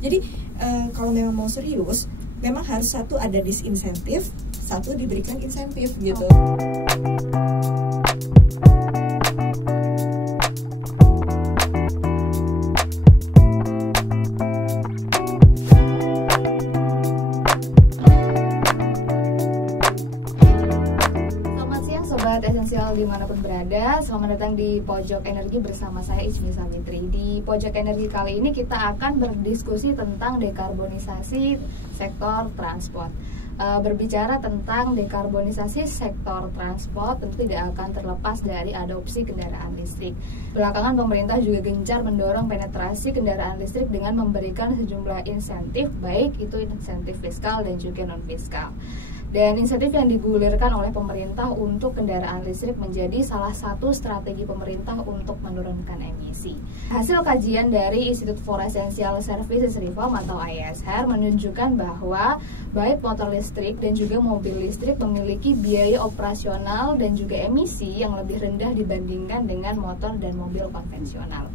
Jadi kalau memang mau serius, memang harus satu ada disinsentif, satu diberikan insentif gitu. Sobat Esensial dimanapun berada, selamat datang di Pojok Energi bersama saya Ichmi Savitri. Di Pojok Energi kali ini kita akan berdiskusi tentang dekarbonisasi sektor transport. Berbicara tentang dekarbonisasi sektor transport tentu tidak akan terlepas dari adopsi kendaraan listrik. Belakangan pemerintah juga gencar mendorong penetrasi kendaraan listrik dengan memberikan sejumlah insentif, baik itu insentif fiskal dan juga non-fiskal. Dan insentif yang digulirkan oleh pemerintah untuk kendaraan listrik menjadi salah satu strategi pemerintah untuk menurunkan emisi. Hasil kajian dari Institute for Essential Services Reform atau ISR menunjukkan bahwa baik motor listrik dan juga mobil listrik memiliki biaya operasional dan juga emisi yang lebih rendah dibandingkan dengan motor dan mobil konvensional.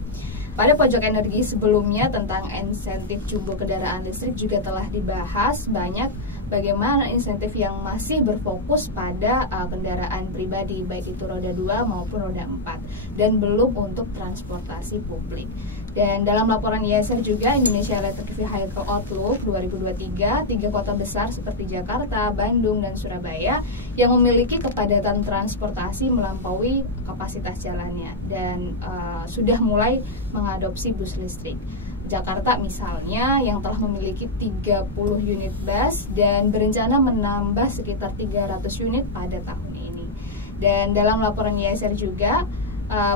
Pada Pojok Energi sebelumnya tentang insentif jumbo kendaraan listrik juga telah dibahas banyak bagaimana insentif yang masih berfokus pada kendaraan pribadi, baik itu roda 2 maupun roda 4, dan belum untuk transportasi publik. Dan dalam laporan ISR juga Indonesia Electric Vehicle Outlook 2023, 3 kota besar seperti Jakarta, Bandung, dan Surabaya yang memiliki kepadatan transportasi melampaui kapasitas jalannya dan sudah mulai mengadopsi bus listrik. Jakarta misalnya yang telah memiliki 30 unit bus dan berencana menambah sekitar 300 unit pada tahun ini. Dan dalam laporan ISR juga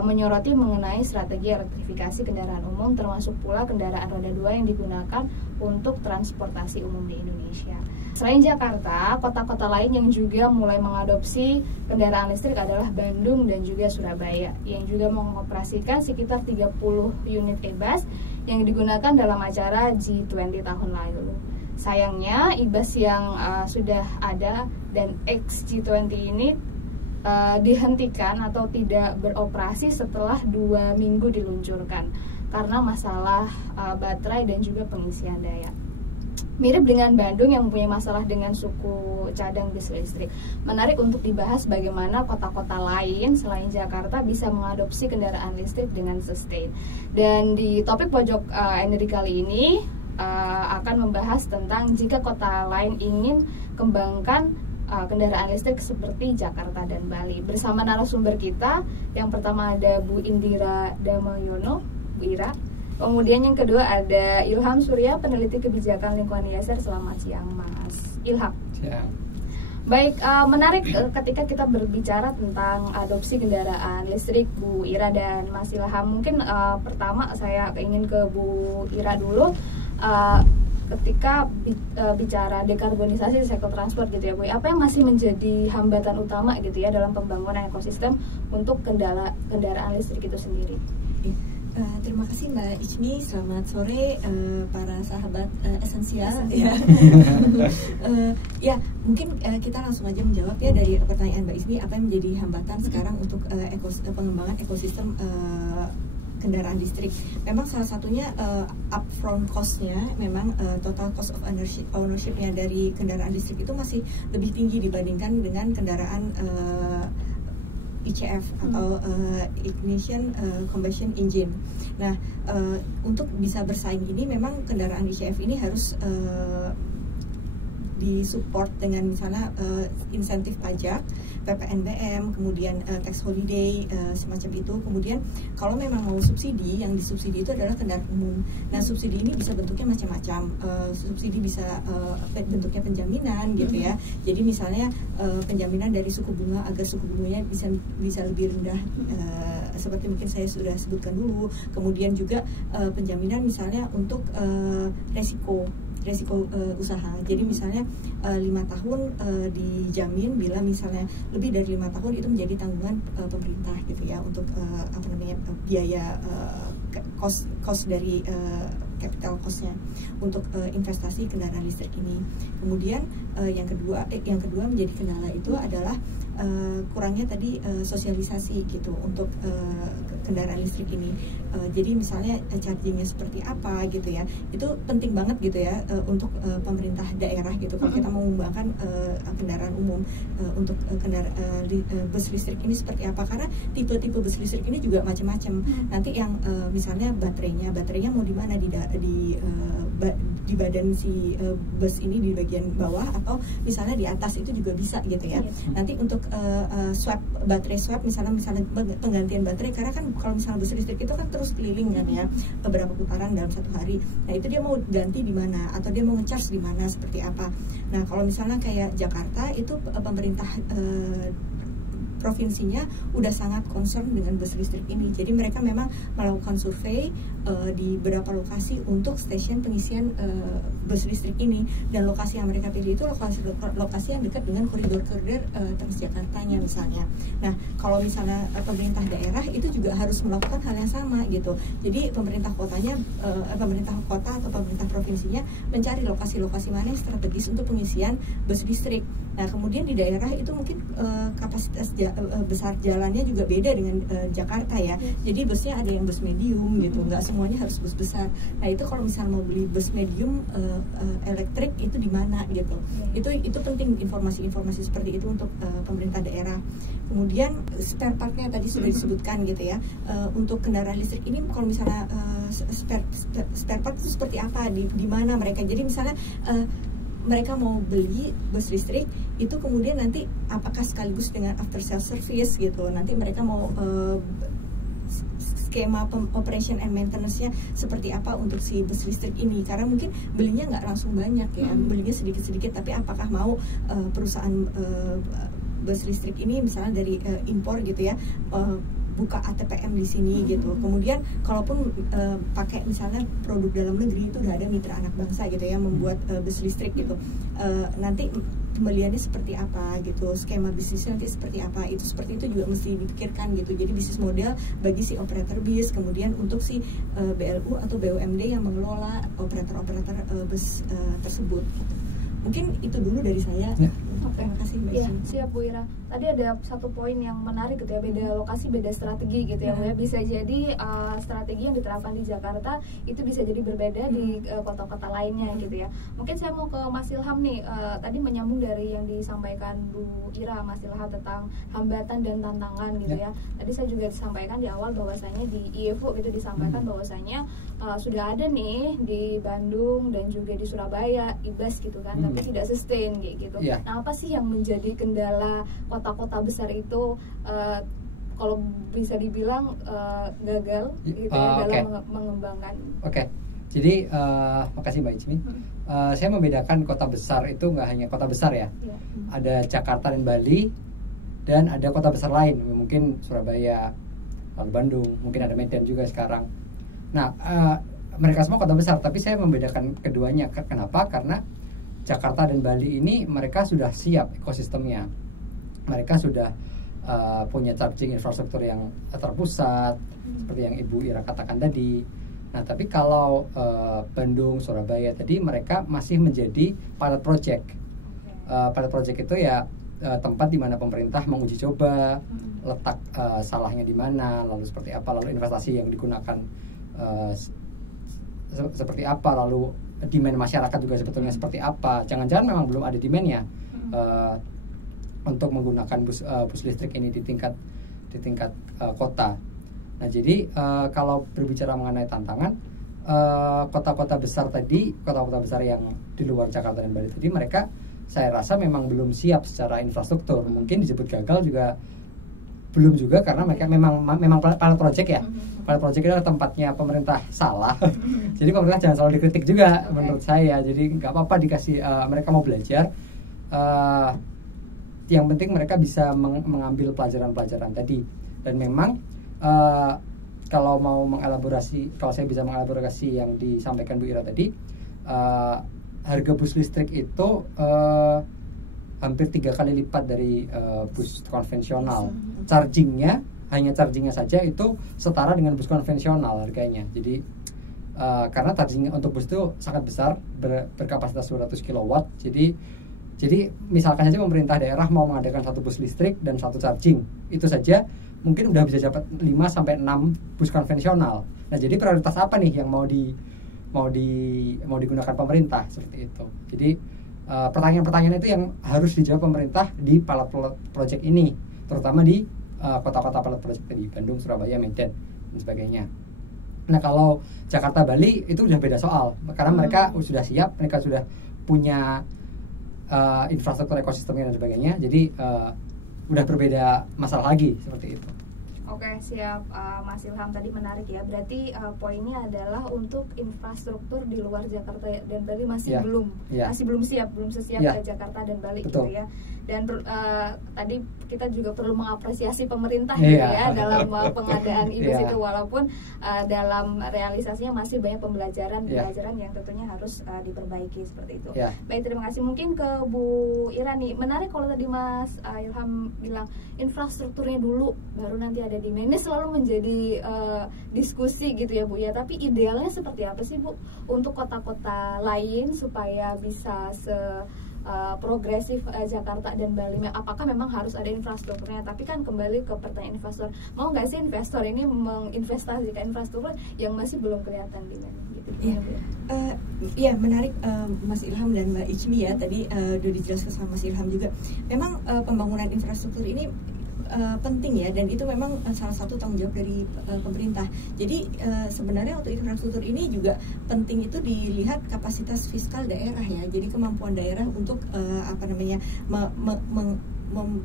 menyoroti mengenai strategi elektrifikasi kendaraan umum, termasuk pula kendaraan roda 2 yang digunakan untuk transportasi umum di Indonesia. Selain Jakarta, kota-kota lain yang juga mulai mengadopsi kendaraan listrik adalah Bandung dan juga Surabaya, yang juga mengoperasikan sekitar 30 unit e-bus yang digunakan dalam acara G20 tahun lalu. Sayangnya, e-bus yang sudah ada dan ex-G20 ini dihentikan atau tidak beroperasi setelah 2 minggu diluncurkan karena masalah baterai dan juga pengisian daya. Mirip dengan Bandung yang mempunyai masalah dengan suku cadang bis listrik. Menarik untuk dibahas bagaimana kota-kota lain selain Jakarta bisa mengadopsi kendaraan listrik dengan sustain. Dan di topik Pojok Energi kali ini akan membahas tentang jika kota lain ingin kembangkan kendaraan listrik seperti Jakarta dan Bali. Bersama narasumber kita, yang pertama ada Bu Indira Damayono, Bu Ira. Kemudian yang kedua ada Ilham Surya, peneliti kebijakan lingkungan ISR. Selamat siang, Mas Ilham. Siang. Baik, menarik ketika kita berbicara tentang adopsi kendaraan listrik, Bu Ira dan Mas Ilham. Mungkin pertama saya ingin ke Bu Ira dulu. Ketika bicara dekarbonisasi sektor transport gitu ya Bu, apa yang masih menjadi hambatan utama gitu ya dalam pembangunan ekosistem untuk kendaraan listrik itu sendiri? Terima kasih Mbak Ichmi, selamat sore para sahabat esensial. Ya, mungkin kita langsung aja menjawab ya dari pertanyaan Mbak Ichmi, apa yang menjadi hambatan sekarang untuk pengembangan ekosistem kendaraan listrik. Memang salah satunya upfront cost-nya, memang total cost of ownership-nya dari kendaraan listrik itu masih lebih tinggi dibandingkan dengan kendaraan ICF atau ignition combustion engine. Nah, untuk bisa bersaing ini memang kendaraan ICF ini harus disupport dengan misalnya insentif pajak, PPNBM, kemudian tax holiday, semacam itu. Kemudian kalau memang mau subsidi, yang disubsidi itu adalah kendaraan umum. Nah, subsidi ini bisa bentuknya macam-macam. Subsidi bisa bentuknya penjaminan gitu ya. Jadi misalnya penjaminan dari suku bunga agar suku bunganya bisa lebih rendah, seperti mungkin saya sudah sebutkan dulu. Kemudian juga penjaminan misalnya untuk resiko usaha. Jadi misalnya 5 tahun dijamin bila misalnya lebih dari 5 tahun itu menjadi tanggungan pemerintah gitu ya untuk biaya cost dari capital cost-nya untuk investasi kendaraan listrik ini. Kemudian yang kedua menjadi kendala itu adalah kurangnya tadi sosialisasi gitu untuk kendaraan listrik ini. Jadi misalnya chargingnya seperti apa gitu ya, itu penting banget gitu ya untuk pemerintah daerah gitu. Kalau kita mau mengembangkan kendaraan umum untuk bus listrik ini seperti apa, karena tipe-tipe bus listrik ini juga macam-macam. Nanti yang misalnya baterainya mau di mana, di badan si bus ini di bagian bawah atau misalnya di atas, itu juga bisa gitu ya. Nanti untuk baterai swap misalnya penggantian baterai, karena kan kalau misalnya bus listrik itu kan terus keliling kan ya, beberapa putaran dalam satu hari. Nah itu dia mau ganti di mana atau dia mau ngecharge di mana seperti apa. Nah kalau misalnya kayak Jakarta itu pemerintah provinsinya udah sangat concern dengan bus listrik ini. Jadi mereka memang melakukan survei di beberapa lokasi untuk stasiun pengisian bus listrik ini, dan lokasi yang mereka pilih itu lokasi yang dekat dengan koridor-koridor Transjakartanya misalnya. Nah kalau misalnya pemerintah daerah itu juga harus melakukan hal yang sama gitu. Jadi pemerintah kota atau pemerintah provinsinya mencari lokasi-lokasi mana yang strategis untuk pengisian bus listrik. Nah kemudian di daerah itu mungkin kapasitas besar jalannya juga beda dengan Jakarta ya. Jadi busnya ada yang bus medium gitu, nggak semuanya harus bus besar. Nah itu kalau misalnya mau beli bus medium elektrik itu di mana gitu. Itu penting informasi seperti itu untuk pemerintah daerah. Kemudian spare partnya tadi sudah disebutkan gitu ya. Untuk kendaraan listrik ini kalau misalnya spare part itu seperti apa, di mana mereka. Jadi misalnya mereka mau beli bus listrik itu kemudian nanti apakah sekaligus dengan after sales service gitu. Nanti mereka mau skema operation and maintenance-nya seperti apa untuk si bus listrik ini, karena mungkin belinya nggak langsung banyak ya, belinya sedikit-sedikit, tapi apakah mau perusahaan bus listrik ini misalnya dari impor gitu ya, buka ATPM di sini gitu. Kemudian kalaupun pakai misalnya produk dalam negeri, itu udah ada mitra anak bangsa gitu ya membuat bus listrik gitu. Nanti pembeliannya seperti apa gitu, skema bisnisnya nanti seperti apa, itu seperti itu juga mesti dipikirkan gitu. Jadi bisnis model bagi si operator bis, kemudian untuk si BLU atau BUMD yang mengelola operator bus tersebut gitu. Mungkin itu dulu dari saya. Terima kasih Mbak Isi. Siap Bu Ira. Tadi ada satu poin yang menarik gitu ya, beda lokasi beda strategi gitu ya Bu ya. Bisa jadi strategi yang diterapkan di Jakarta itu bisa jadi berbeda di kota-kota lainnya gitu ya. Mungkin saya mau ke Mas Ilham nih, tadi menyambung dari yang disampaikan Bu Ira, Mas Ilham, tentang hambatan dan tantangan gitu ya. Tadi saya juga disampaikan di awal bahwasanya di IEFO gitu disampaikan bahwasanya sudah ada nih di Bandung dan juga di Surabaya IBAS gitu kan, tapi tidak sustain gitu. Nah apa sih yang menjadi kendala kota-kota besar itu kalau bisa dibilang gagal gitu dalam mengembangkan? Jadi makasih Mbak Ijmi. Saya membedakan kota besar itu nggak hanya kota besar ya. Ada Jakarta dan Bali, dan ada kota besar lain, mungkin Surabaya, lalu Bandung, mungkin ada Medan juga sekarang. Nah mereka semua kota besar, tapi saya membedakan keduanya. Kenapa? Karena Jakarta dan Bali ini mereka sudah siap ekosistemnya. Mereka sudah punya charging infrastruktur yang terpusat, seperti yang Ibu Ira katakan tadi. Nah, tapi kalau Bandung, Surabaya tadi mereka masih menjadi pilot project. Pilot project itu ya tempat di mana pemerintah menguji coba letak salahnya di mana, lalu seperti apa, lalu investasi yang digunakan seperti apa, lalu demand masyarakat juga sebetulnya seperti apa. Jangan-jangan memang belum ada demandnya untuk menggunakan bus listrik ini di tingkat kota. Nah jadi kalau berbicara mengenai tantangan, kota-kota besar tadi, kota-kota besar yang di luar Jakarta dan Bali tadi, mereka saya rasa memang belum siap secara infrastruktur. Mungkin disebut gagal juga belum juga, karena mereka memang pilot project ya. Pilot project itu tempatnya pemerintah salah. Jadi pemerintah jangan selalu dikritik juga menurut saya. Jadi nggak apa-apa dikasih mereka mau belajar. Yang penting mereka bisa mengambil pelajaran-pelajaran tadi. Dan memang kalau mau mengelaborasi, kalau saya bisa mengelaborasi yang disampaikan Bu Ira tadi, harga bus listrik itu hampir 3 kali lipat dari bus konvensional. Hanya chargingnya saja itu setara dengan bus konvensional harganya. Jadi karena charging untuk bus itu sangat besar, berkapasitas 200 kW. Jadi Jadi misalkan saja pemerintah daerah mau mengadakan 1 bus listrik dan 1 charging, itu saja mungkin udah bisa dapat 5 sampai 6 bus konvensional. Nah, jadi prioritas apa nih yang mau digunakan pemerintah seperti itu. Jadi pertanyaan-pertanyaan itu yang harus dijawab pemerintah di pilot project ini, terutama di kota-kota pilot project tadi, Bandung, Surabaya, Medan dan sebagainya. Nah, kalau Jakarta, Bali itu udah beda soal, karena mereka sudah siap, mereka sudah punya infrastruktur ekosistemnya dan sebagainya. Jadi udah berbeda masalah lagi seperti itu. Oke, siap. Mas Ilham tadi menarik ya. Berarti poinnya adalah untuk infrastruktur di luar Jakarta dan Bali masih belum siap, belum sesiap Jakarta dan Bali. Betul. Gitu ya. Dan tadi kita juga perlu mengapresiasi pemerintah gitu ya dalam pengadaan itu walaupun dalam realisasinya masih banyak pembelajaran yang tentunya harus diperbaiki seperti itu. Baik, terima kasih. Mungkin ke Bu Ira nih, menarik kalau tadi Mas Ilham bilang infrastrukturnya dulu baru nanti ada demand-nya, selalu menjadi diskusi gitu ya Bu ya. Tapi idealnya seperti apa sih Bu untuk kota-kota lain supaya bisa progresif Jakarta dan Bali? Apakah memang harus ada infrastrukturnya? Tapi kan kembali ke pertanyaan investor, mau nggak sih investor ini menginvestasikan infrastruktur yang masih belum kelihatan demand gitu? Iya, menarik Mas Ilham dan Mbak Ichmi ya, tadi udah dijelaskan sama Mas Ilham juga. Memang pembangunan infrastruktur ini penting ya, dan itu memang salah satu tanggung jawab dari pemerintah. Jadi sebenarnya untuk infrastruktur ini juga penting itu dilihat kapasitas fiskal daerah ya. Jadi kemampuan daerah untuk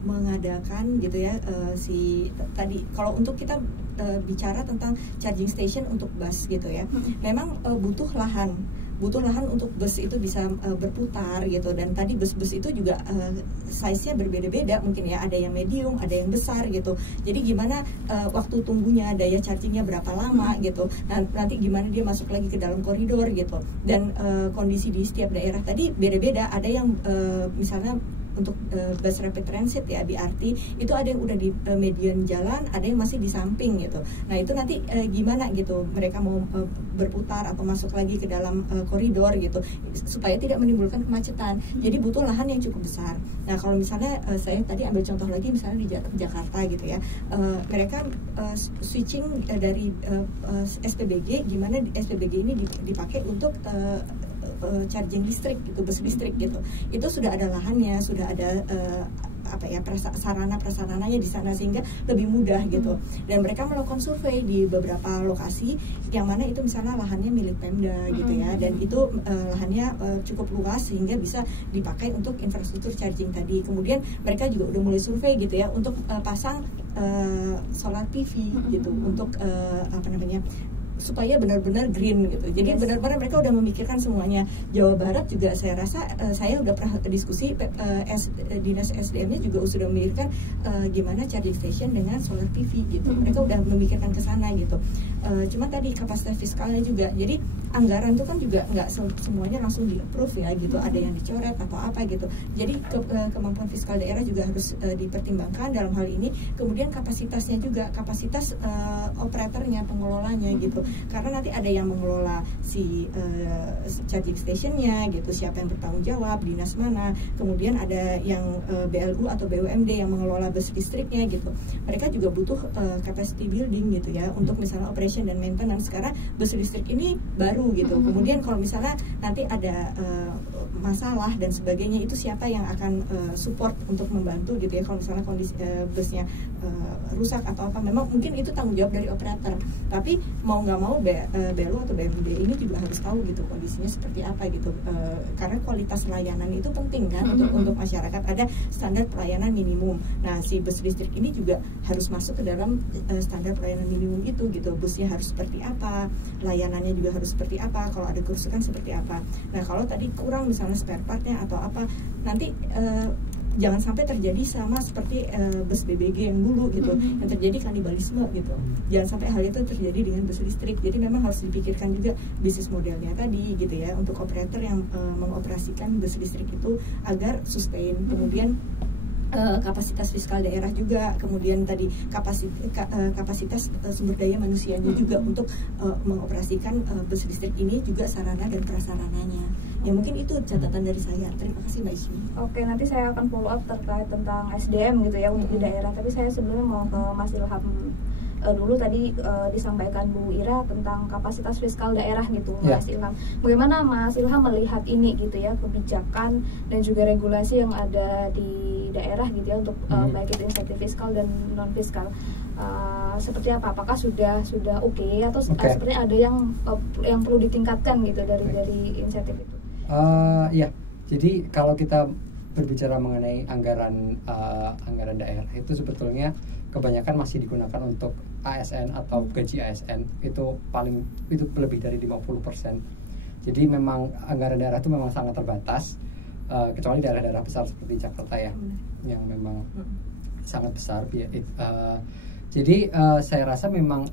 mengadakan gitu ya tadi kalau untuk kita bicara tentang charging station untuk bus gitu ya, memang butuh lahan untuk bus itu bisa berputar gitu. Dan tadi bus-bus itu juga size-nya berbeda-beda mungkin ya, ada yang medium, ada yang besar gitu. Jadi gimana waktu tunggunya, daya chargingnya berapa lama gitu. Nanti gimana dia masuk lagi ke dalam koridor gitu. Dan kondisi di setiap daerah tadi beda-beda. Ada yang misalnya untuk bus rapid transit ya, BRT, itu ada yang udah di median jalan, ada yang masih di samping gitu. Nah itu nanti gimana gitu mereka mau berputar atau masuk lagi ke dalam koridor gitu, supaya tidak menimbulkan kemacetan. Jadi butuh lahan yang cukup besar. Nah kalau misalnya saya tadi ambil contoh lagi misalnya di Jakarta gitu ya, mereka switching dari SPBG, gimana SPBG ini dipakai untuk charging listrik gitu, bus listrik gitu. Itu sudah ada lahannya, sudah ada sarana prasarananya di sana sehingga lebih mudah gitu. Dan mereka melakukan survei di beberapa lokasi yang mana itu misalnya lahannya milik Pemda gitu ya, dan itu lahannya cukup luas sehingga bisa dipakai untuk infrastruktur charging tadi. Kemudian mereka juga udah mulai survei gitu ya untuk pasang solar PV gitu untuk supaya benar-benar green gitu. Jadi benar-benar mereka udah memikirkan semuanya. Jawa Barat juga saya rasa saya udah pernah diskusi dinas SDM-nya juga sudah memikirkan gimana charging station dengan solar PV gitu. Mereka udah memikirkan ke sana gitu. Cuma tadi kapasitas fiskalnya juga. Jadi anggaran itu kan juga nggak semuanya langsung di-approve ya gitu. Ada yang dicoret atau apa gitu. Jadi kemampuan fiskal daerah juga harus dipertimbangkan dalam hal ini. Kemudian kapasitasnya juga, kapasitas operatornya, pengelolanya gitu. Karena nanti ada yang mengelola si charging stationnya gitu, siapa yang bertanggung jawab, dinas mana. Kemudian ada yang BLU atau BUMD yang mengelola bus listriknya gitu. Mereka juga butuh capacity building gitu ya, untuk misalnya operation dan maintenance, karena bus listrik ini baru gitu. Kemudian kalau misalnya nanti ada masalah dan sebagainya, itu siapa yang akan support untuk membantu gitu ya. Kalau misalnya kondisi busnya rusak atau apa, memang mungkin itu tanggung jawab dari operator. Tapi mau nggak mau BLU atau BUMD ini juga harus tahu gitu kondisinya seperti apa gitu, karena kualitas layanan itu penting kan untuk masyarakat. Ada standar pelayanan minimum. Nah si bus listrik ini juga harus masuk ke dalam standar pelayanan minimum itu gitu. Busnya harus seperti apa, layanannya juga harus seperti apa, kalau ada kerusakan seperti apa. Nah kalau tadi kurang misalnya spare partnya atau apa, nanti jangan sampai terjadi sama seperti bus BBG yang dulu gitu, yang terjadi kanibalisme gitu. Jangan sampai hal itu terjadi dengan bus listrik. Jadi memang harus dipikirkan juga bisnis modelnya tadi gitu ya, untuk operator yang mengoperasikan bus listrik itu agar sustain. Kemudian kapasitas fiskal daerah juga, kemudian tadi kapasitas sumber daya manusianya juga untuk mengoperasikan bus listrik ini, juga sarana dan prasarananya. Ya mungkin itu catatan dari saya. Terima kasih Mbak Ismi. Oke, nanti saya akan follow up terkait tentang SDM gitu ya untuk di daerah. Tapi saya sebelumnya mau ke Mas Ilham dulu. Tadi disampaikan Bu Ira tentang kapasitas fiskal daerah gitu, Mas Ilham. Bagaimana Mas Ilham melihat ini gitu ya, kebijakan dan juga regulasi yang ada di daerah gitu ya untuk baik itu insentif fiskal dan non fiskal. Seperti apa? Apakah sudah oke atau sepertinya ada yang perlu ditingkatkan gitu dari insentif itu? Ya, jadi kalau kita berbicara mengenai anggaran daerah itu sebetulnya kebanyakan masih digunakan untuk ASN atau gaji ASN, itu lebih dari 50%. Jadi memang anggaran daerah itu memang sangat terbatas, kecuali daerah-daerah besar seperti Jakarta ya, yang memang sangat besar. Jadi saya rasa memang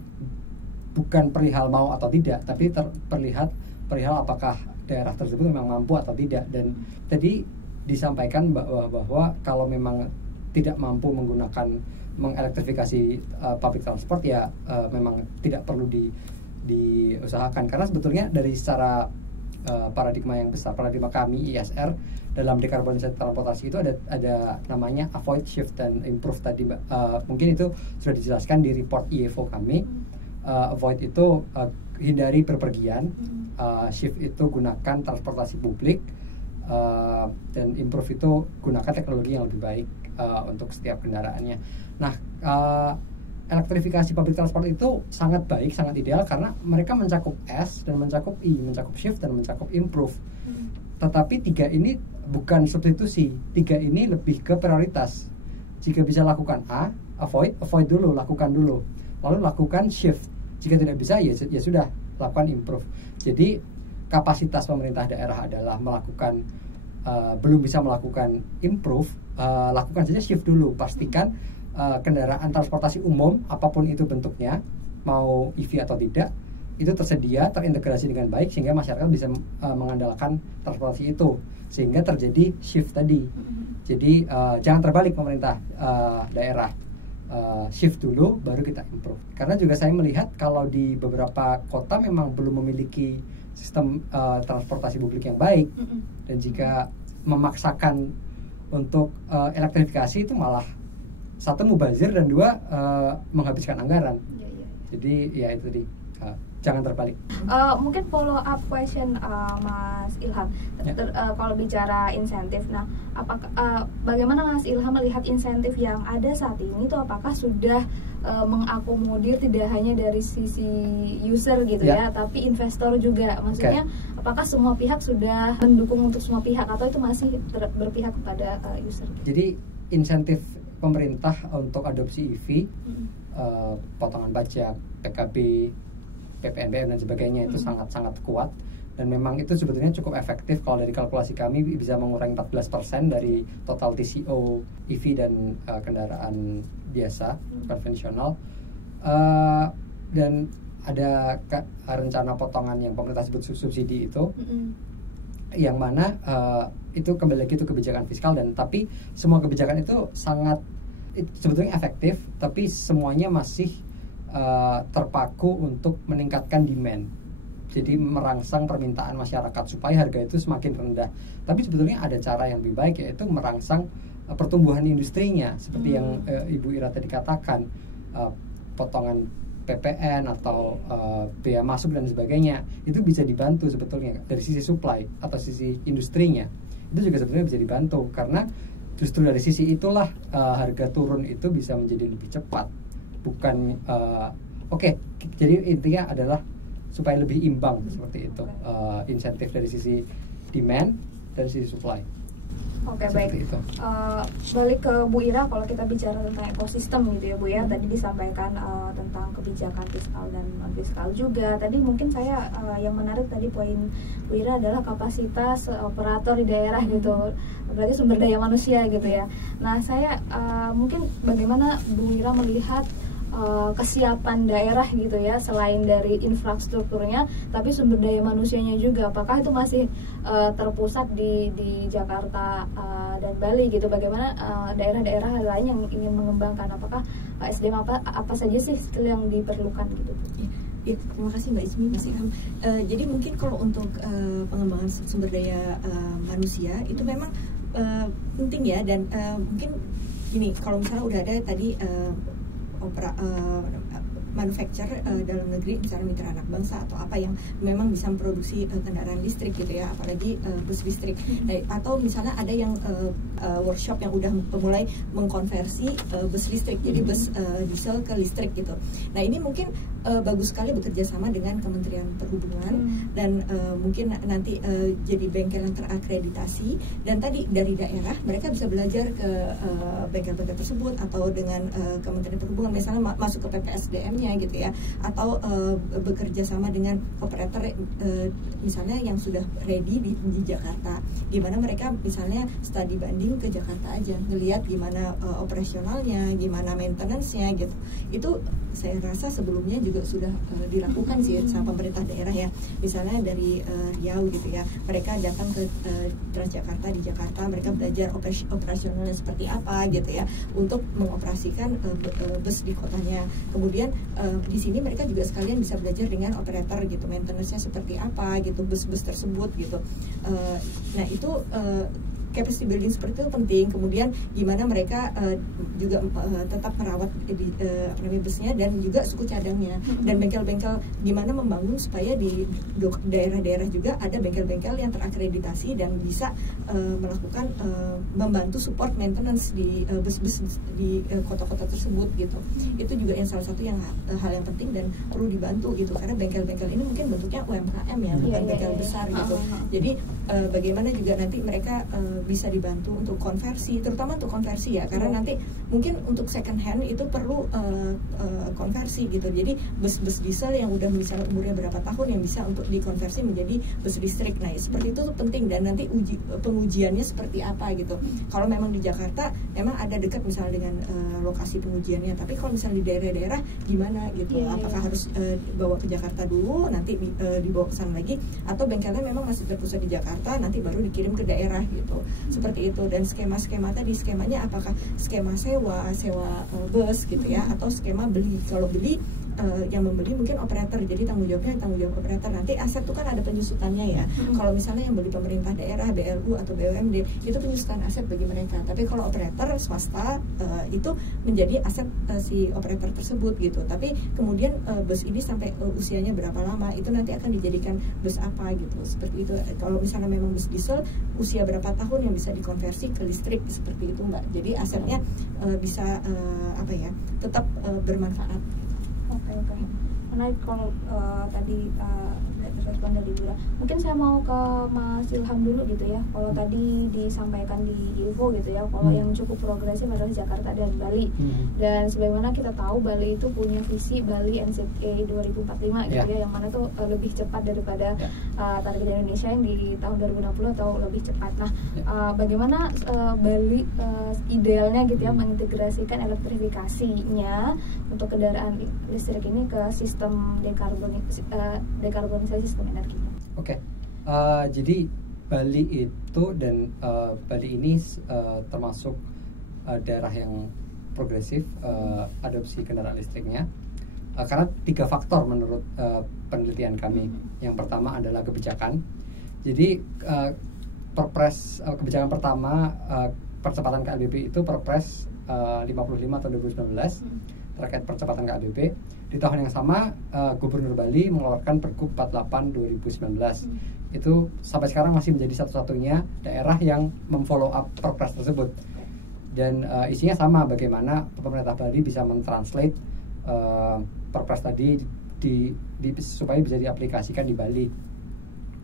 bukan perihal mau atau tidak, tapi perihal apakah daerah tersebut memang mampu atau tidak. Dan tadi disampaikan bahwa kalau memang tidak mampu mengelektrifikasi public transport ya memang tidak perlu diusahakan, karena sebetulnya dari secara paradigma yang besar, paradigma kami ISR dalam dekarbonisasi transportasi itu ada namanya avoid, shift, dan improve tadi, mungkin itu sudah dijelaskan di report IEFO kami. Avoid itu hindari berpergian, shift itu gunakan transportasi publik, dan improve itu gunakan teknologi yang lebih baik untuk setiap kendaraannya. Nah, elektrifikasi public transport itu sangat baik, sangat ideal karena mereka mencakup S dan mencakup I, mencakup shift dan mencakup improve. Tetapi 3 ini bukan substitusi, 3 ini lebih ke prioritas. Jika bisa lakukan A, avoid dulu, lakukan dulu. Lalu lakukan shift. Jika tidak bisa ya sudah, lakukan improve. Jadi kapasitas pemerintah daerah adalah melakukan belum bisa melakukan improve, lakukan saja shift dulu. Pastikan kendaraan transportasi umum apapun itu bentuknya, mau EV atau tidak, itu tersedia, terintegrasi dengan baik sehingga masyarakat bisa mengandalkan transportasi itu, sehingga terjadi shift tadi. Jadi jangan terbalik pemerintah daerah, shift dulu baru kita improve. Karena juga saya melihat kalau di beberapa kota memang belum memiliki sistem transportasi publik yang baik, dan jika memaksakan untuk elektrifikasi itu malah satu mubazir dan dua menghabiskan anggaran. Jadi ya itu tadi, jangan terbalik. Mungkin follow up question Mas Ilham, kalau bicara insentif, nah apakah bagaimana Mas Ilham melihat insentif yang ada saat ini itu apakah sudah mengakomodir tidak hanya dari sisi user gitu ya, tapi investor juga, maksudnya apakah semua pihak sudah mendukung untuk semua pihak atau itu masih berpihak kepada user? Jadi insentif pemerintah untuk adopsi EV, potongan pajak, PKB, PPNBM dan sebagainya itu sangat-sangat kuat, dan memang itu sebetulnya cukup efektif. Kalau dari kalkulasi kami bisa mengurangi 14% dari total TCO EV dan kendaraan biasa konvensional, dan ada rencana potongan yang pemerintah sebut subsidi itu, yang mana itu kembali lagi itu kebijakan fiskal, dan tapi semua kebijakan itu sebetulnya efektif, tapi semuanya masih terpaku untuk meningkatkan demand, jadi merangsang permintaan masyarakat supaya harga itu semakin rendah. Tapi sebetulnya ada cara yang lebih baik, yaitu merangsang pertumbuhan industrinya, seperti yang Ibu Ira tadi katakan, potongan PPN atau bea masuk dan sebagainya, itu bisa dibantu sebetulnya dari sisi supply atau sisi industrinya, itu juga sebetulnya bisa dibantu, karena justru dari sisi itulah harga turun itu bisa menjadi lebih cepat. Bukan jadi intinya adalah supaya lebih imbang seperti itu, insentif dari sisi demand dan sisi supply. Oke, baik. Balik ke Bu Ira, kalau kita bicara tentang ekosistem gitu ya Bu ya, tadi disampaikan tentang kebijakan fiskal dan non fiskal juga. Tadi mungkin saya yang menarik tadi poin Bu Ira adalah kapasitas operator di daerah gitu, berarti sumber daya manusia gitu ya. Nah saya mungkin bagaimana Bu Ira melihat kesiapan daerah gitu ya, selain dari infrastrukturnya tapi sumber daya manusianya juga, apakah itu masih terpusat di Jakarta dan Bali gitu? Bagaimana daerah-daerah lain yang ingin mengembangkan, apakah SDM apa saja sih skill yang diperlukan gitu? Ya, terima kasih Mbak Ismi, Mas Ilham. Jadi mungkin kalau untuk pengembangan sumber daya manusia itu memang penting ya, dan mungkin gini, kalau misalnya udah ada tadi manufacturer dalam negeri, misalnya mitra anak bangsa atau apa yang memang bisa memproduksi kendaraan listrik gitu ya, apalagi bus listrik, atau misalnya ada yang workshop yang udah mulai mengkonversi bus listrik jadi bus diesel ke listrik gitu. Nah ini mungkin bagus sekali bekerja sama dengan Kementerian Perhubungan dan mungkin nanti jadi bengkel yang terakreditasi, dan tadi dari daerah mereka bisa belajar ke bengkel-bengkel tersebut atau dengan Kementerian Perhubungan misalnya masuk ke PPSDM-nya gitu ya, atau bekerja sama dengan operator misalnya yang sudah ready di Jakarta, gimana mereka misalnya studi banding ke Jakarta aja, ngelihat gimana operasionalnya, gimana maintenance-nya gitu. Itu saya rasa sebelumnya juga sudah dilakukan sih sama pemerintah daerah ya, misalnya dari Riau gitu ya, mereka datang ke Transjakarta di Jakarta, mereka belajar operasionalnya seperti apa gitu ya untuk mengoperasikan bus di kotanya. Kemudian di sini mereka juga sekalian bisa belajar dengan operator gitu, maintenance-nya seperti apa gitu bus-bus tersebut gitu. Nah itu capacity building seperti itu penting. Kemudian gimana mereka juga tetap merawat busnya dan juga suku cadangnya, dan bengkel-bengkel gimana membangun supaya di daerah-daerah juga ada bengkel-bengkel yang terakreditasi dan bisa melakukan membantu support maintenance di bus-bus di kota-kota tersebut gitu. Itu juga yang salah satu yang hal yang penting dan perlu dibantu gitu, karena bengkel-bengkel ini mungkin bentuknya UMKM ya, bukan bengkel besar gitu. Jadi bagaimana juga nanti mereka bisa dibantu untuk konversi, terutama untuk konversi ya, karena nanti mungkin untuk second hand itu perlu konversi gitu. Jadi bus-bus diesel yang udah misalnya umurnya berapa tahun yang bisa untuk dikonversi menjadi bus listrik. Nah seperti itu tuh penting, dan nanti pengujiannya seperti apa gitu. Kalau memang di Jakarta memang ada dekat misalnya dengan lokasi pengujiannya, tapi kalau misalnya di daerah-daerah gimana gitu, apakah harus bawa ke Jakarta dulu nanti dibawa ke sana lagi, atau bengkelnya memang masih terpusat di Jakarta nanti baru dikirim ke daerah gitu. Seperti itu. Dan skema-skema tadi, skemanya apakah skema sewa bus gitu ya, atau skema beli. Kalau beli yang membeli mungkin operator, jadi tanggung jawab operator. Nanti aset itu kan ada penyusutannya ya. Kalau misalnya yang beli pemerintah daerah, BLU atau BUMD, itu penyusutan aset bagi mereka. Tapi kalau operator swasta itu menjadi aset si operator tersebut gitu. Tapi kemudian bus ini sampai usianya berapa lama, itu nanti akan dijadikan bus apa gitu. Seperti itu. Kalau misalnya memang bus diesel, usia berapa tahun yang bisa dikonversi ke listrik, seperti itu Mbak. Jadi asetnya bisa tetap bermanfaat. Oke. Menarik kalau tadi respon dari Bura. Mungkin saya mau ke Mas Ilham dulu gitu ya. Kalau tadi disampaikan di info gitu ya, kalau yang cukup progresif adalah Jakarta dan Bali. Dan sebagaimana kita tahu Bali itu punya visi Bali NZA 2045 gitu ya, yang mana tuh lebih cepat daripada target Indonesia yang di tahun 2060 atau lebih cepat. Nah, bagaimana Bali idealnya gitu ya mengintegrasikan elektrifikasinya untuk kendaraan listrik ini ke sistem dekarbonisasi sistem energi. Jadi Bali itu dan Bali ini termasuk daerah yang progresif adopsi kendaraan listriknya karena 3 faktor menurut penelitian kami. Yang pertama adalah kebijakan. Jadi kebijakan pertama percepatan KLBP itu Perpres 55 tahun 2019 terkait percepatan KLBP. Di tahun yang sama Gubernur Bali mengeluarkan Pergub 48 2019. Itu sampai sekarang masih menjadi satu-satunya daerah yang memfollow up Perpres tersebut. Dan isinya sama, bagaimana pemerintah Bali bisa mentranslate Perpres tadi supaya bisa diaplikasikan di Bali.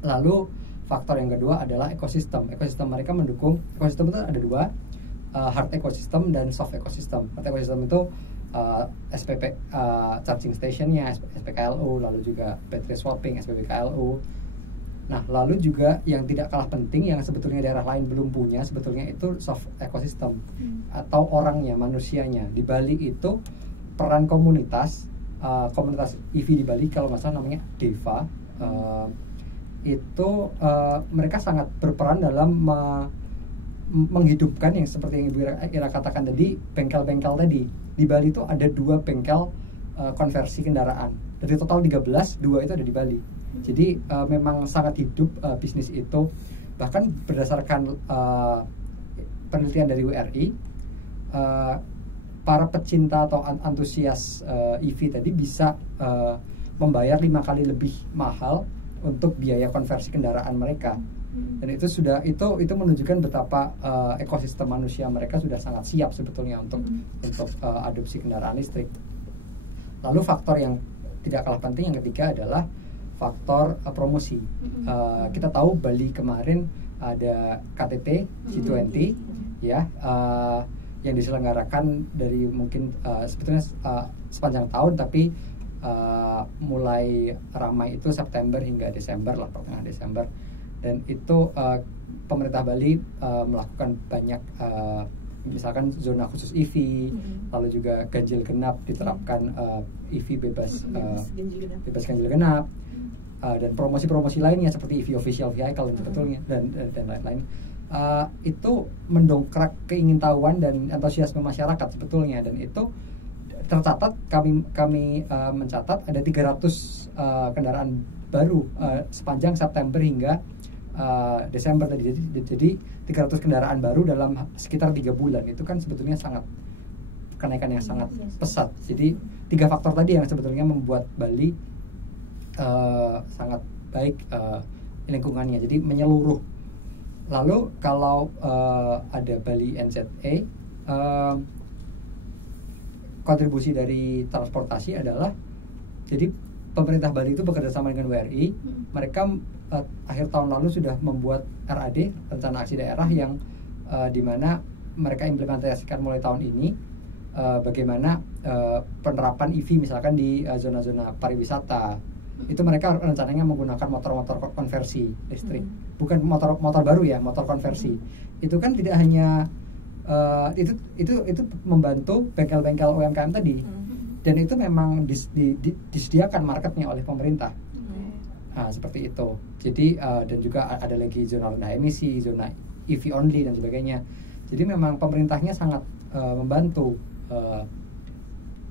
Lalu faktor yang kedua adalah ekosistem. Ekosistem mereka mendukung, ekosistem itu ada 2, hard ecosystem dan soft ecosystem. Hard ecosystem itu SPP charging stationnya, SPKLU, lalu juga battery swapping, SPBKLU. Nah, lalu juga yang tidak kalah penting yang sebetulnya daerah lain belum punya sebetulnya itu soft ecosystem atau orangnya, manusianya. Di Bali itu peran komunitas EV di Bali, kalau nggak salah namanya DEVA, itu mereka sangat berperan dalam menghidupkan yang seperti yang Ibu Ira katakan tadi, bengkel-bengkel tadi. Di Bali itu ada 2 bengkel konversi kendaraan. Dari total 13, 2 itu ada di Bali. Jadi memang sangat hidup bisnis itu. Bahkan berdasarkan penelitian dari WRI, para pecinta atau antusias EV tadi bisa membayar 5 kali lebih mahal untuk biaya konversi kendaraan mereka. Dan itu menunjukkan betapa ekosistem manusia mereka sudah sangat siap sebetulnya untuk adopsi kendaraan listrik. Lalu faktor yang tidak kalah penting yang ketiga adalah faktor promosi. Kita tahu Bali kemarin ada KTT G20 ya, yang diselenggarakan dari mungkin sebetulnya sepanjang tahun, tapi mulai ramai itu September hingga Desember lah, pertengahan Desember. Dan itu pemerintah Bali melakukan banyak misalkan zona khusus EV, lalu juga ganjil genap diterapkan, EV bebas ganjil genap, dan promosi-promosi lainnya seperti EV official vehicle sebetulnya dan lain-lain. Itu mendongkrak keingintahuan dan antusiasme masyarakat sebetulnya, dan itu tercatat kami mencatat ada 300 kendaraan baru sepanjang September hingga Desember tadi. Jadi 300 kendaraan baru dalam sekitar 3 bulan. Itu kan sebetulnya sangat kenaikan yang sangat pesat. Jadi 3 faktor tadi yang sebetulnya membuat Bali sangat baik lingkungannya, jadi menyeluruh. Lalu kalau ada Bali NZA, kontribusi dari transportasi adalah, jadi pemerintah Bali itu bekerja sama dengan WRI. Mereka akhir tahun lalu sudah membuat RAD, rencana aksi daerah, yang dimana mereka implementasikan mulai tahun ini bagaimana penerapan EV misalkan di zona-zona pariwisata. Itu mereka rencananya menggunakan motor-motor konversi listrik, bukan motor baru ya, motor konversi. Itu kan tidak hanya itu membantu bengkel-bengkel UMKM tadi, dan itu memang disediakan marketnya oleh pemerintah. Nah, seperti itu. Jadi dan juga ada lagi zona rendah emisi, zona EV only dan sebagainya. Jadi memang pemerintahnya sangat membantu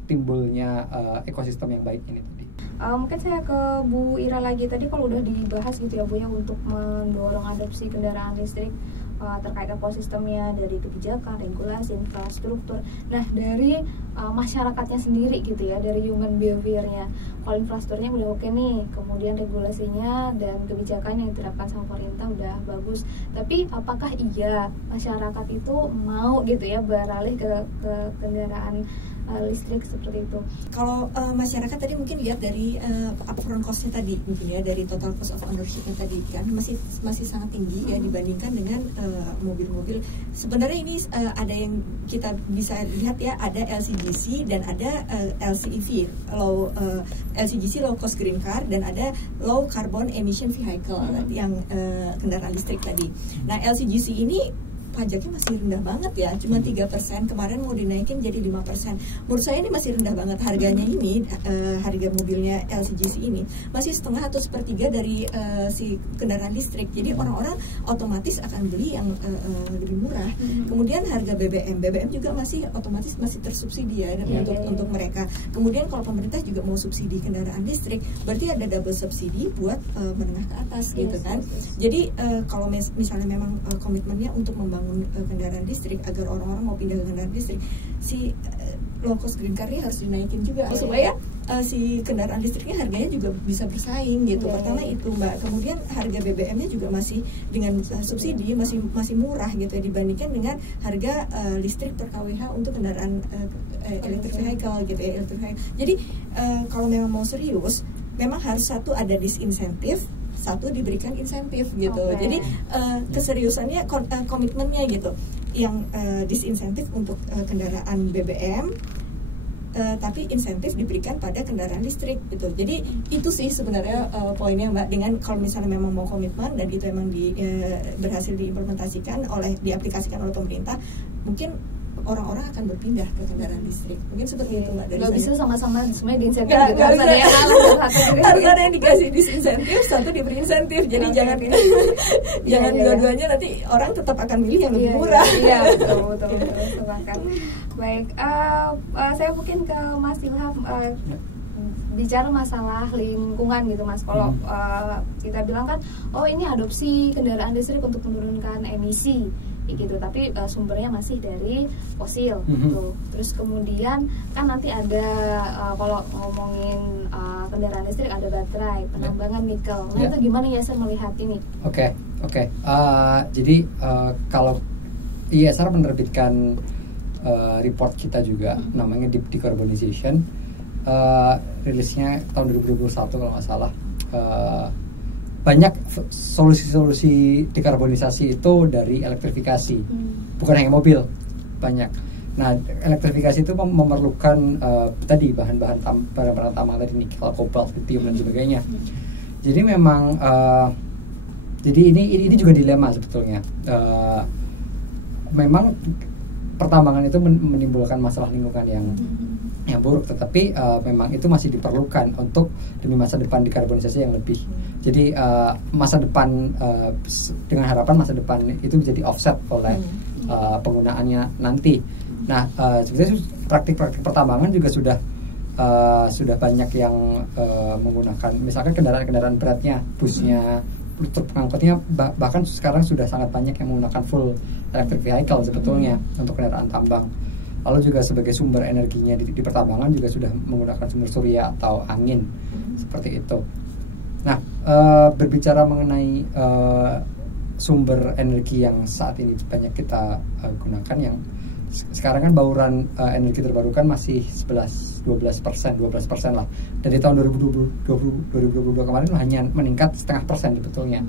timbulnya ekosistem yang baik ini tadi. Mungkin saya ke Bu Ira lagi. Tadi kalau udah dibahas gitu ya Bu ya, untuk mendorong adopsi kendaraan listrik, terkait ekosistemnya, dari kebijakan, regulasi, infrastruktur. Nah, dari masyarakatnya sendiri gitu ya, dari human behavior-nya. Kalau infrastrukturnya udah oke nih, kemudian regulasinya dan kebijakan yang diterapkan sama pemerintah udah bagus. Tapi apakah iya masyarakat itu mau gitu ya beralih ke kendaraan listrik seperti itu? Kalau masyarakat tadi mungkin lihat dari upfront cost-nya tadi, mungkin ya, dari total cost of ownership-nya tadi kan masih sangat tinggi ya dibandingkan dengan mobil-mobil. Sebenarnya ini ada yang kita bisa lihat ya, ada LCGC dan ada LCEV, LCGC low cost green car, dan ada low carbon emission vehicle yang kendaraan listrik tadi. Nah, LCGC ini pajaknya masih rendah banget ya, cuma 3%. Kemarin mau dinaikin jadi 5%. Menurut saya ini masih rendah banget harganya. Ini harga mobilnya LCGC ini masih setengah atau sepertiga dari si kendaraan listrik. Jadi orang-orang otomatis akan beli yang lebih murah. Kemudian harga BBM juga masih otomatis masih tersubsidi ya untuk mereka. Kemudian kalau pemerintah juga mau subsidi kendaraan listrik, berarti ada double subsidi buat menengah ke atas gitu kan. Jadi kalau misalnya memang komitmennya untuk membangun kendaraan listrik agar orang-orang mau pindah ke kendaraan listrik, si low cost green car-nya harus dinaikin juga supaya si kendaraan listriknya harganya juga bisa bersaing gitu. Pertama itu Mbak, kemudian harga BBM-nya juga masih dengan subsidi masih murah gitu ya, dibandingkan dengan harga listrik per kWh untuk kendaraan electric vehicle gitu ya, electric vehicle. Jadi kalau memang mau serius, memang harus satu ada disinsentif, satu diberikan insentif gitu. Jadi keseriusannya, komitmennya gitu. Yang disinsentif untuk kendaraan BBM, tapi insentif diberikan pada kendaraan listrik gitu. Jadi itu sih sebenarnya poinnya Mbak. Dengan kalau misalnya memang mau komitmen dan itu memang berhasil diimplementasikan diaplikasikan oleh pemerintah, mungkin orang-orang akan berpindah ke kendaraan listrik. Mungkin seperti itu Mbak dari nggak saya. bisa sama-sama semuanya diinsentif Nggak gitu. Harus bisa. ada yang kalah, Harus ada yang dikasih disinsentif, satu diberi insentif. Jadi jangan jangan dua-duanya, nanti orang tetap akan milih yang lebih murah. Iya, betul sepakat. Baik, saya mungkin ke Mas Ilham, bicara masalah lingkungan gitu Mas. Kalau kita bilang kan, oh ini adopsi kendaraan listrik untuk menurunkan emisi gitu, tapi sumbernya masih dari fosil gitu. Terus kemudian kan nanti ada kalau ngomongin kendaraan listrik ada baterai, penambangan nikel. Nah itu gimana ya saya melihat ini? Oke. Jadi kalau IESR menerbitkan report kita juga namanya Decarbonization, rilisnya tahun 2021 kalau nggak salah. Banyak solusi-solusi dekarbonisasi itu dari elektrifikasi, bukan hanya mobil, banyak. Nah, elektrifikasi itu memerlukan tadi bahan-bahan tambang tadi, nikel, kobalt, lithium dan sebagainya. Jadi memang jadi ini juga dilema sebetulnya. Memang pertambangan itu menimbulkan masalah lingkungan yang buruk, tetapi memang itu masih diperlukan untuk demi masa depan dekarbonisasi yang lebih. Jadi masa depan dengan harapan masa depan itu menjadi offset oleh penggunaannya nanti. Nah, sebenarnya praktik-praktik pertambangan juga sudah banyak yang menggunakan, misalkan kendaraan beratnya, busnya, truk pengangkutnya, bahkan sekarang sudah sangat banyak yang menggunakan full electric vehicle sebetulnya untuk kendaraan tambang. Lalu juga sebagai sumber energinya di pertambangan juga sudah menggunakan sumber surya atau angin seperti itu. Nah, berbicara mengenai sumber energi yang saat ini banyak kita gunakan, yang sekarang kan bauran energi terbarukan masih 12% lah. Dan di tahun 2022 kemarin hanya meningkat 0,5% sebetulnya.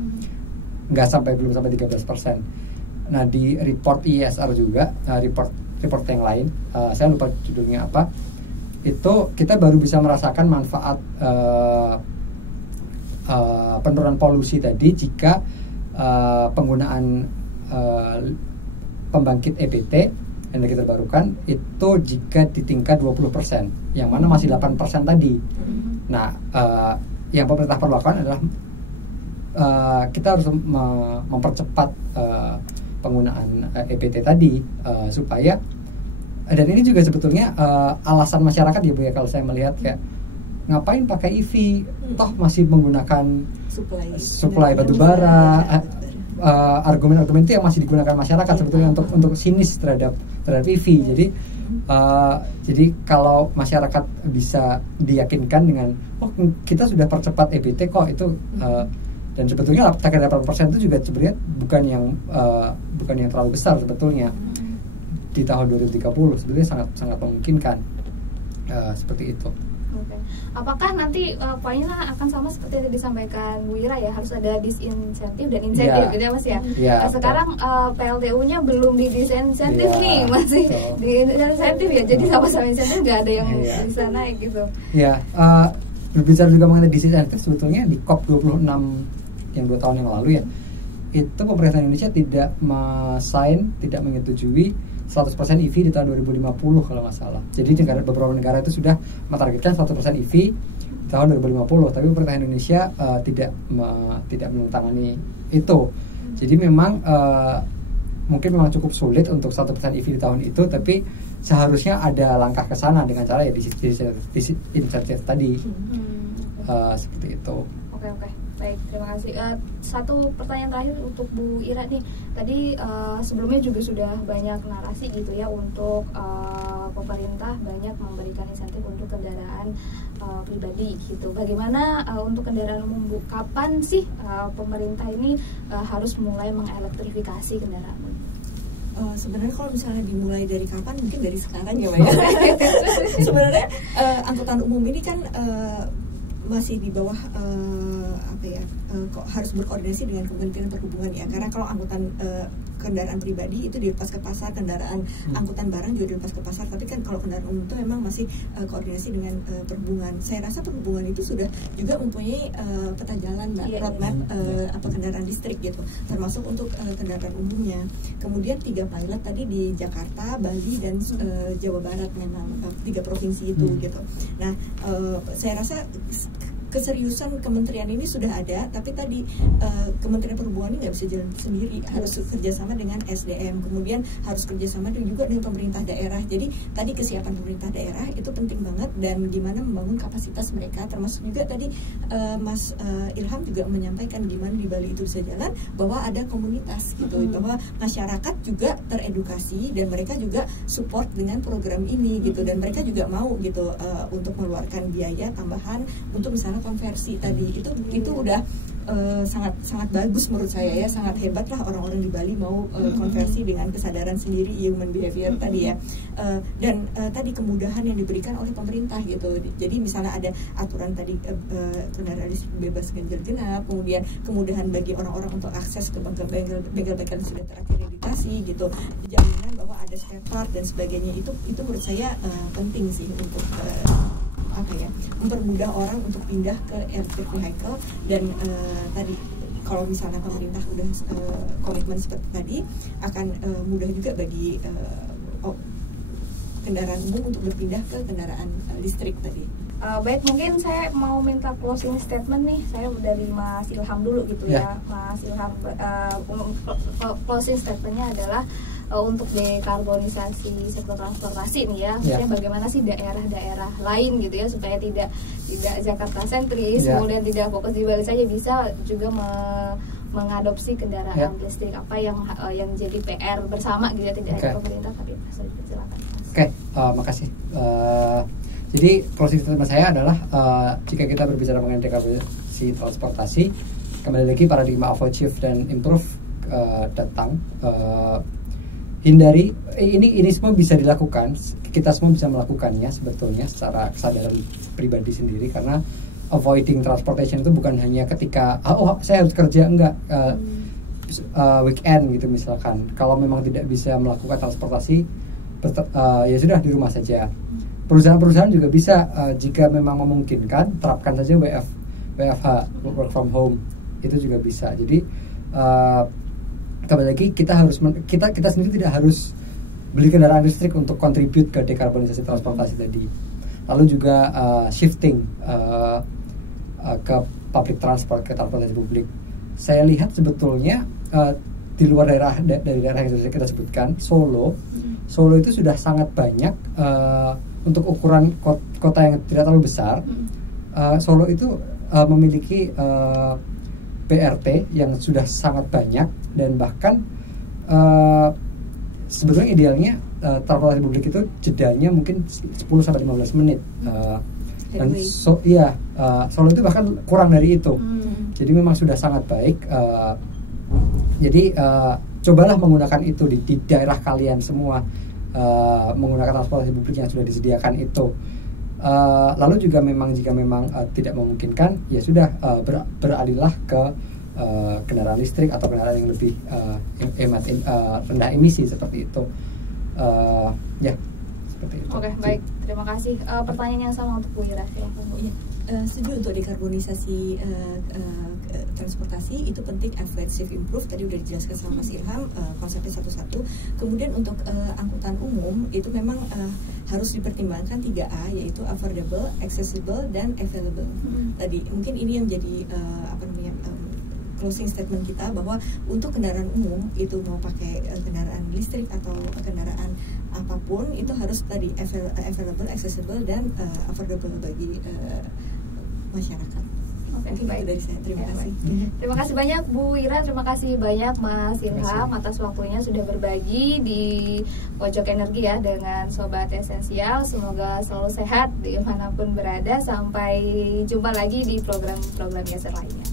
Belum sampai 13%. Nah, di report IESR juga, report yang lain, saya lupa judulnya apa, itu kita baru bisa merasakan manfaat penurunan polusi tadi jika penggunaan pembangkit EBT, energi terbarukan, itu jika di tingkat 20%, yang mana masih 8% tadi. Nah, yang pemerintah perlu lakukan adalah kita harus mempercepat penggunaan EBT tadi, supaya, dan ini juga sebetulnya alasan masyarakat ya Bu ya, kalau saya melihat kayak ngapain pakai EV, toh masih menggunakan supply batu bara. Argumen-argumen itu yang masih digunakan masyarakat sebetulnya untuk sinis terhadap EV. Jadi kalau masyarakat bisa diyakinkan dengan kita sudah percepat EBT kok itu, dan sebetulnya target 8% itu juga sebenarnya bukan yang terlalu besar sebetulnya di tahun 2030, sebetulnya sangat memungkinkan seperti itu. Okay. Apakah nanti poinnya akan sama seperti yang disampaikan Bu Ira ya, harus ada disinsentif dan insentif gitu ya Mas ya? Nah, sekarang PLTU-nya belum disinsentif nih, masih diinsentif ya, jadi sama-sama insentif nggak ada yang bisa naik gitu. Berbicara juga mengenai disinsentif, sebetulnya di COP26 yang 2 tahun yang lalu ya, itu pemerintah Indonesia tidak menyetujui 100% EV di tahun 2050 kalau nggak salah. Jadi beberapa negara itu sudah menargetkan 100% EV di tahun 2050, tapi pemerintah Indonesia tidak menentangani itu. Jadi memang mungkin memang cukup sulit untuk 100% EV di tahun itu, tapi seharusnya ada langkah ke sana dengan cara ya disinsentif tadi. Seperti itu. Oke. Baik, terima kasih. Satu pertanyaan terakhir untuk Bu Ira nih. Tadi sebelumnya juga sudah banyak narasi gitu ya untuk pemerintah banyak memberikan insentif untuk kendaraan pribadi gitu. Bagaimana untuk kendaraan umum? Kapan sih pemerintah ini harus mulai mengelektrifikasi kendaraan? Sebenarnya kalau misalnya dimulai dari kapan, mungkin dari sekarang ya Mbak ya. Sebenarnya angkutan umum ini kan masih di bawah kok harus berkoordinasi dengan Kementerian Perhubungan ya, karena kalau angkutan kendaraan pribadi itu dilepas ke pasar, kendaraan angkutan barang juga dilepas ke pasar, tapi kan kalau kendaraan umum itu memang masih koordinasi dengan perhubungan. Saya rasa perhubungan itu sudah juga mempunyai peta jalan, roadmap kendaraan listrik gitu, termasuk untuk kendaraan umumnya. Kemudian 3 pilot tadi di Jakarta, Bali, dan Jawa Barat, memang 3 provinsi itu gitu. Nah, saya rasa keseriusan kementerian ini sudah ada, tapi tadi Kementerian Perhubungan ini nggak bisa jalan sendiri, harus kerjasama dengan SDM, kemudian harus kerjasama juga dengan pemerintah daerah. Jadi tadi kesiapan pemerintah daerah itu penting banget, dan gimana membangun kapasitas mereka, termasuk juga tadi Mas Ilham juga menyampaikan gimana di Bali itu bisa jalan, bahwa ada komunitas gitu, bahwa masyarakat juga teredukasi dan mereka juga support dengan program ini gitu, dan mereka juga mau gitu untuk mengeluarkan biaya tambahan untuk misalnya konversi tadi. Itu udah sangat bagus menurut saya ya, sangat hebat lah orang-orang di Bali mau konversi dengan kesadaran sendiri, human behavior tadi ya. Dan tadi kemudahan yang diberikan oleh pemerintah gitu. Jadi misalnya ada aturan tadi kendaraan listrik bebas ganjil genap, kemudian kemudahan bagi orang-orang untuk akses ke bengkel-bengkel yang sudah terakreditasi gitu, jaminan bahwa ada spare part dan sebagainya. Itu menurut saya penting sih untuk mempermudah orang untuk pindah ke electric vehicle. Dan tadi kalau misalnya pemerintah udah komitmen seperti tadi, akan mudah juga bagi kendaraan umum untuk berpindah ke kendaraan listrik tadi. Baik, mungkin saya mau minta closing statement nih, saya dari Mas Ilham dulu gitu ya. Mas Ilham, closing statementnya adalah untuk dekarbonisasi sektor transportasi nih ya, maksudnya bagaimana sih daerah-daerah lain gitu ya, supaya tidak Jakarta sentris, kemudian tidak fokus di Bali saja, bisa juga mengadopsi kendaraan listrik, apa yang jadi PR bersama gitu ya, tidak hanya pemerintah tapi silakan. Makasih. Jadi closing statement saya adalah jika kita berbicara mengenai dekarbonisasi transportasi, kembali lagi paradigma avoid, shift, dan improve datang. Hindari ini semua bisa dilakukan, kita semua bisa melakukannya sebetulnya secara kesadaran pribadi sendiri, karena avoiding transportation itu bukan hanya ketika saya harus kerja, enggak, weekend gitu misalkan. Kalau memang tidak bisa melakukan transportasi, ya sudah di rumah saja. Perusahaan-perusahaan juga bisa jika memang memungkinkan, terapkan saja WFH, work from home, itu juga bisa. Jadi kembali lagi kita sendiri tidak harus beli kendaraan listrik untuk contribute ke dekarbonisasi transportasi tadi. Lalu juga shifting ke public transport, ke transportasi publik. Saya lihat sebetulnya di luar dari daerah yang sudah kita sebutkan, Solo itu sudah sangat banyak untuk ukuran kota yang tidak terlalu besar. Solo itu memiliki BRT yang sudah sangat banyak, dan bahkan sebetulnya idealnya transportasi publik itu jedanya mungkin 10-15 menit. Dan Solo itu bahkan kurang dari itu. Jadi memang sudah sangat baik. Jadi cobalah menggunakan itu di daerah kalian semua, menggunakan transportasi publik yang sudah disediakan itu. Lalu juga memang jika memang tidak memungkinkan, ya sudah beralihlah ke kendaraan listrik atau kendaraan yang lebih rendah emisi seperti itu. Seperti itu. Oke, baik, terima kasih. Pertanyaan yang sama untuk Bu Ira, silakan Bu. Setuju untuk dekarbonisasi transportasi itu penting, avoid, shift, improve tadi udah dijelaskan sama Mas Ilham konsepnya satu-satu. Kemudian untuk angkutan umum itu memang harus dipertimbangkan 3A, yaitu affordable, accessible, dan available. Tadi mungkin ini yang jadi closing statement kita, bahwa untuk kendaraan umum itu mau pakai kendaraan listrik atau kendaraan apapun itu harus tadi available, accessible, dan affordable bagi masyarakat. Mungkin itu dari saya. Terima kasih. Terima kasih banyak Bu Ira, terima kasih banyak Mas Ilham atas waktunya sudah berbagi di Pojok Energi ya dengan Sobat Esensial. Semoga selalu sehat dimanapun berada. Sampai jumpa lagi di program-program geser lainnya.